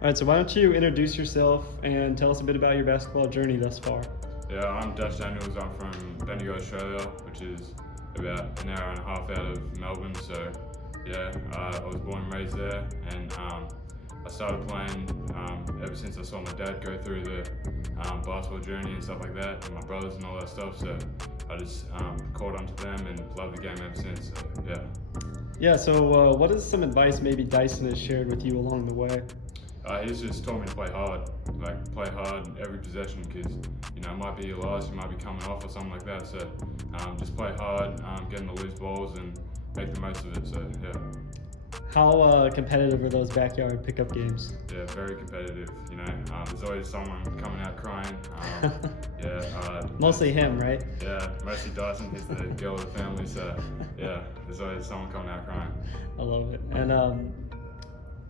All right, so why don't you introduce yourself and tell us a bit about your basketball journey thus far? Yeah, I'm Dash Daniels. I'm from Bendigo, Australia, which is about an hour and a half out of Melbourne. So, yeah, I was born and raised there, and I started playing ever since I saw my dad go through the basketball journey and stuff like that, and my brothers and all that stuff. So, I just caught onto them and loved the game ever since. So, yeah. Yeah, so what is some advice maybe Dyson has shared with you along the way? He's just taught me to play hard, play hard every possession, because it might be your last, you might be coming off or something like that. So just play hard, get in the loose balls and make the most of it. So yeah. How competitive are those backyard pickup games? Yeah, very competitive. There's always someone coming out crying. Mostly him, right? Yeah, mostly Dyson. He's the girl of the family. So yeah, there's always someone coming out crying. I love it. And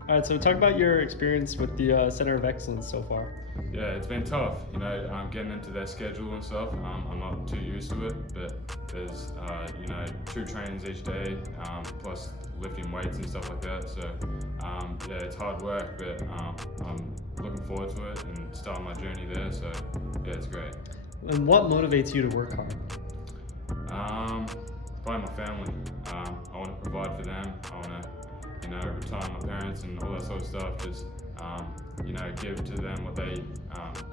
all right, so talk about your experience with the Center of Excellence so far. Yeah, it's been tough, getting into their schedule and stuff. I'm not too used to it, but there's, 2 trainings each day, plus lifting weights and stuff like that. So, yeah, it's hard work, but I'm looking forward to it and starting my journey there. So, yeah, it's great. And what motivates you to work hard? Probably my family. I want to provide for them. I want to retire my parents and all that sort of stuff. Just give to them what they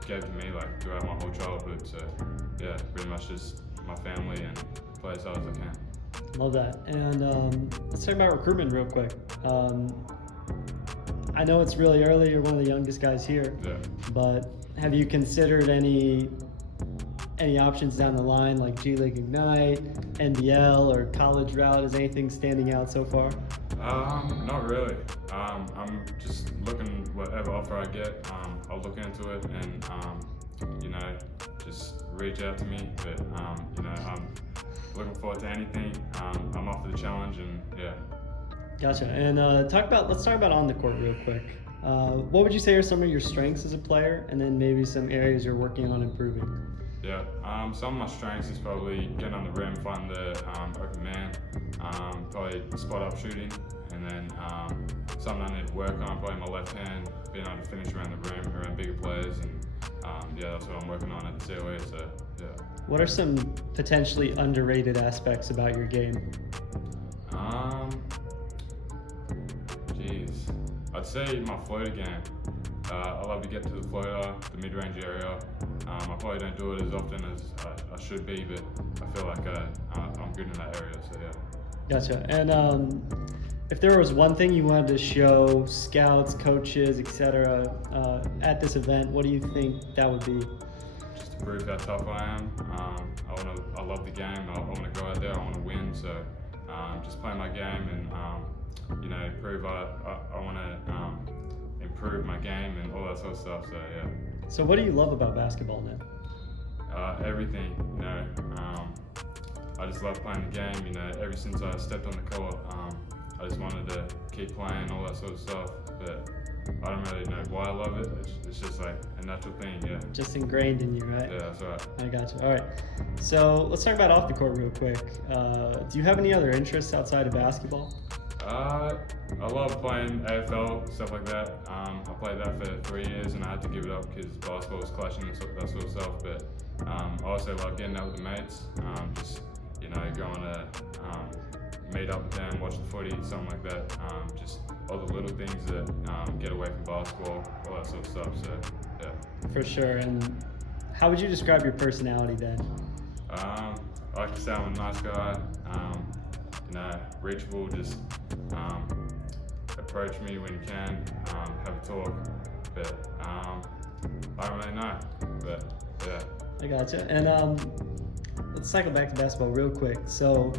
gave to me throughout my whole childhood. So yeah, pretty much just my family and play as hard as I can. Love that. And let's talk about recruitment real quick. I know it's really early. You're one of the youngest guys here. Yeah. But have you considered any options down the line, like G League Ignite, NBL, or college route? Is anything standing out so far? Not really. I'm just looking whatever offer I get. I'll look into it and just reach out to me. But I'm looking forward to anything. I'm up for the challenge, and yeah. Gotcha. And let's talk about on the court real quick. What would you say are some of your strengths as a player, and then maybe some areas you're working on improving? Yeah, some of my strengths is probably getting on the rim, finding the open man, probably spot up shooting, and then something I need to work on, probably my left hand, being able to finish around the rim, around bigger players, and yeah, that's what I'm working on at the COA, so yeah. What are some potentially underrated aspects about your game? I'd say my floater game. I love to get to the floater, the mid-range area. I probably don't do it as often as I should be, but I feel like I'm good in that area, so yeah. Gotcha. And if there was one thing you wanted to show scouts, coaches, etc., at this event, what do you think that would be? Just to prove how tough I am. I love the game. I want to go out there. I want to win. So just play my game and prove I want to improve my game and all that sort of stuff. So yeah. So what do you love about basketball then? Everything. I just love playing the game. Ever since I stepped on the court, I just wanted to keep playing all that sort of stuff. But I don't really know why I love it. It's just like a natural thing. Yeah. Just ingrained in you, right? Yeah, that's right. I gotcha. All right. So let's talk about off the court real quick. Do you have any other interests outside of basketball? I love playing AFL, stuff like that. I played that for 3 years and I had to give it up because basketball was clashing and that sort of stuff. But I also love getting out with the mates, just going to meet up with them, watch the footy, something like that. Just all the little things that get away from basketball, all that sort of stuff. So yeah. For sure. And how would you describe your personality then? I like to say I'm a nice guy. Reachable, just approach me when you can, have a talk, but I don't really know, but yeah. I gotcha. And let's cycle back to basketball real quick. So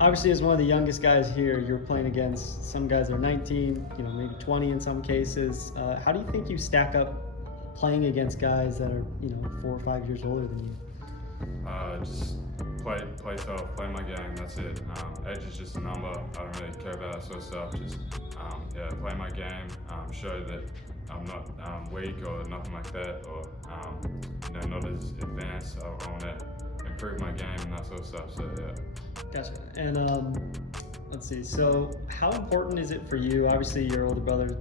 obviously as one of the youngest guys here, you're playing against some guys that are 19, maybe 20 in some cases. How do you think you stack up playing against guys that are 4 or 5 years older than you? Just play tough, play my game, that's it. Age is just a number. I don't really care about that sort of stuff. Just play my game, show that I'm not weak or nothing like that, or not as advanced. I want to improve my game and that sort of stuff. So yeah. Gotcha. And let's see. So how important is it for you? Obviously, your older brother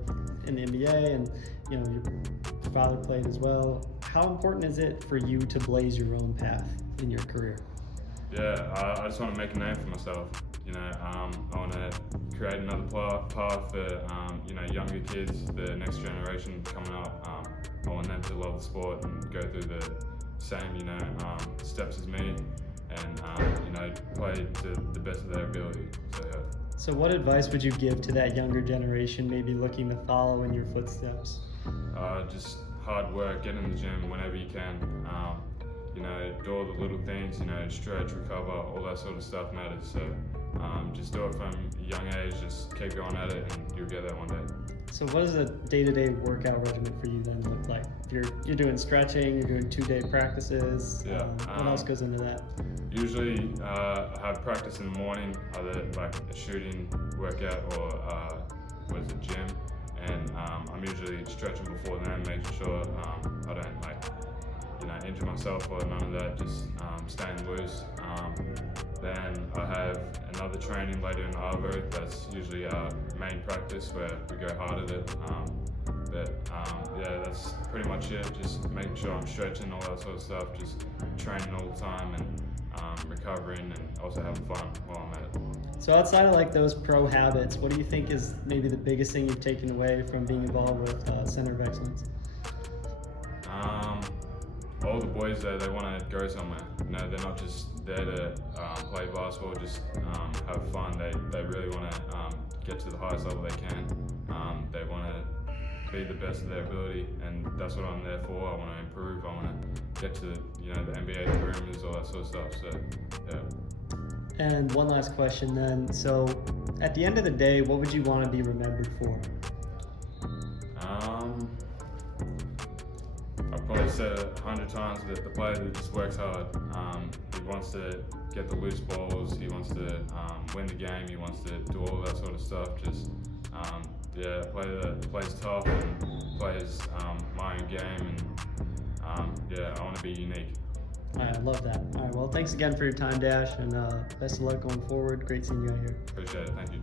in the NBA, and you know your father played as well. How important is it for you to blaze your own path in your career? Yeah, I just want to make a name for myself. You know, I want to create another path for younger kids, the next generation coming up. I want them to love the sport and go through the same steps as me, and play to the best of their ability. So yeah. So what advice would you give to that younger generation, maybe looking to follow in your footsteps? Just hard work, get in the gym whenever you can. Do all the little things, stretch, recover, all that sort of stuff matters. So just do it from a young age, just keep going at it, and you'll get there one day. So what does a day-to-day workout regimen for you then look like? You're doing stretching, you're doing 2-day practices. Yeah. What else goes into that? Usually I have practice in the morning, either like a shooting workout or gym, and I'm usually stretching before then, making sure I don't injure myself or none of that, just staying loose. Then I have another training later in Arvo. That's usually our main practice where we go hard at it. That's pretty much it. Just making sure I'm stretching, all that sort of stuff. Just training all the time and recovering, and also having fun while I'm at it. So outside of like those pro habits, what do you think is maybe the biggest thing you've taken away from being involved with Center of Excellence? All the boys there, they want to go somewhere. They're not just there to play basketball, just have fun. They really want to get to the highest level they can. They want to be the best of their ability, and that's what I'm there for. I want to improve. I want to get to the NBA pyramids, all that sort of stuff. So yeah. And one last question then. So at the end of the day, what would you want to be remembered for? I've probably said it 100 times, that the player that just works hard. He wants to get the loose balls, he wants to win the game, he wants to do all that sort of stuff. Just a player that plays tough and plays my own game, and I want to be unique. All right, I love that. All right, well, thanks again for your time, Dash, and best of luck going forward. Great seeing you out here. Appreciate it, thank you.